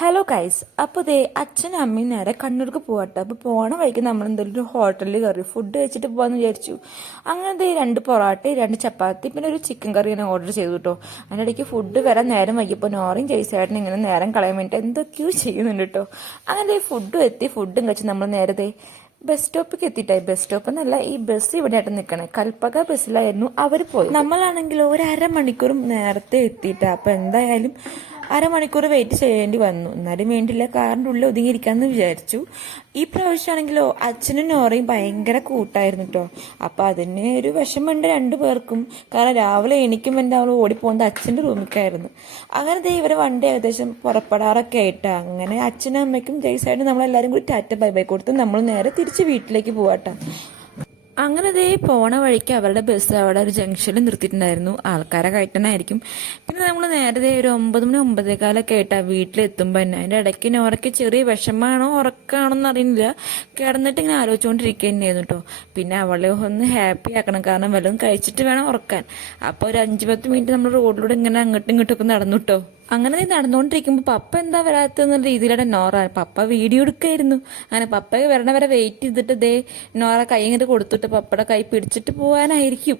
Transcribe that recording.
Hello guys, അപ്പോൾ ദേ അച്ഛനും അമ്മയും നേരെ കണ്ണൂർക്ക് പോകട്ടെ. അപ്പോൾ പോകണ വഴിക്ക് നമ്മൾ എന്തെങ്കിലും ഒരു ഹോട്ടലിൽ കയറി ഫുഡ് കഴിച്ചിട്ട് പോകാമെന്ന് വിചാരിച്ചു. അങ്ങനെ ദേ 2 പൊറോട്ട, 2 ചപ്പാത്തി, പിന്നെ ഒരു ചിക്കൻ കറി ഇങ്ങനെ ഓർഡർ ചെയ്തു കേട്ടോ. അതിൻ്റെ ഇടയ്ക്ക് ഫുഡ് വരാൻ നേരം വൈകിയപ്പോൾ നോറയും ജയ്സേട്ടനും ഇങ്ങനെ നേരം കളയാൻ വേണ്ടിയിട്ട് എന്തൊക്കെയോ ചെയ്യുന്നുണ്ട് കേട്ടോ. അങ്ങനെ ഫുഡും എത്തി, ഫുഡും കഴിച്ച് നമ്മൾ നേരത്തെ ബസ് സ്റ്റോപ്പിലേക്ക് എത്തിയിട്ടായി. ബസ് സ്റ്റോപ്പ് എന്നല്ല, ഈ ബസ് ഇവിടെ ആയിട്ട് നിൽക്കണേ. കൽപ്പക ബസ്സിലായിരുന്നു അവർ പോയി. നമ്മളാണെങ്കിൽ ഒരു അരമണിക്കൂറും നേരത്തെ എത്തിയിട്ടാ. അപ്പം എന്തായാലും അരമണിക്കൂർ വെയിറ്റ് ചെയ്യേണ്ടി വന്നു. എന്നാലും വേണ്ടില്ല, കാറിൻ്റെ ഉള്ളിൽ ഒതുങ്ങിയിരിക്കാമെന്ന് വിചാരിച്ചു. ഈ പ്രാവശ്യമാണെങ്കിലോ അച്ഛനും നോറയും ഭയങ്കര കൂട്ടായിരുന്നു കേട്ടോ. അപ്പം അതിന് ഒരു വിഷമമുണ്ട് 2 പേർക്കും. കാരണം രാവിലെ എണിക്കുമ്പോൾ എൻ്റെ അവൾ ഓടിപ്പോകുന്നത് അച്ഛൻ്റെ റൂമിലേക്കായിരുന്നു. അങ്ങനെ ദേ ഇവരെ വണ്ടി ഏകദേശം പുറപ്പെടാറൊക്കെ ആയിട്ടാ. അങ്ങനെ അച്ഛനും അമ്മയ്ക്കും ജയ്സായിട്ടും നമ്മളെല്ലാവരും കൂടി ടാറ്റ ബൈ ബൈ കൊടുത്ത് നമ്മൾ നേരെ തിരിച്ച് വീട്ടിലേക്ക് പോവാട്ടോ. അങ്ങനെ ദേ പോണ വഴിക്ക് അവരുടെ ബസ് അവിടെ ഒരു ജംഗ്ഷനിൽ നിർത്തിയിട്ടുണ്ടായിരുന്നു. ആൾക്കാരെ കയറ്റണമായിരിക്കും. പിന്നെ നമ്മൾ നേരത്തെ ഒരു 9 മണി 9:15 ആയിട്ടാ വീട്ടിലെത്തുമ്പോൾ തന്നെ. അതിൻ്റെ ഇടയ്ക്ക് നോറയ്ക്ക് ചെറിയ വിഷമാണോ ഉറക്കാണോ എന്ന് അറിയില്ല, കിടന്നിട്ട് ഇങ്ങനെ ആലോചിച്ചുകൊണ്ടിരിക്കുക തന്നെയായിരുന്നു കേട്ടോ. പിന്നെ അവളെ ഒന്ന് ഹാപ്പി ആക്കണം, കാരണം വല്ലതും കഴിച്ചിട്ട് വേണം ഉറക്കാൻ. അപ്പോൾ ഒരു 5-10 മിനിറ്റ് നമ്മൾ റോഡിലൂടെ ഇങ്ങനെ അങ്ങോട്ടും ഇങ്ങോട്ടും ഒക്കെ നടന്നു കേട്ടോ. അങ്ങനെ നീ നടന്നുകൊണ്ടിരിക്കുമ്പോൾ പപ്പ എന്താ വരാത്തെന്നുള്ള രീതിയിലാണ് നോറ. പപ്പ വീഡിയോ എടുക്കായിരുന്നു. അങ്ങനെ പപ്പ വരണ വരെ വെയിറ്റ് ചെയ്തിട്ട് ദേ നോറ കൈ ഇങ്ങോട്ട് കൊടുത്തിട്ട് പപ്പയുടെ കൈ പിടിച്ചിട്ട് പോകാനായിരിക്കും.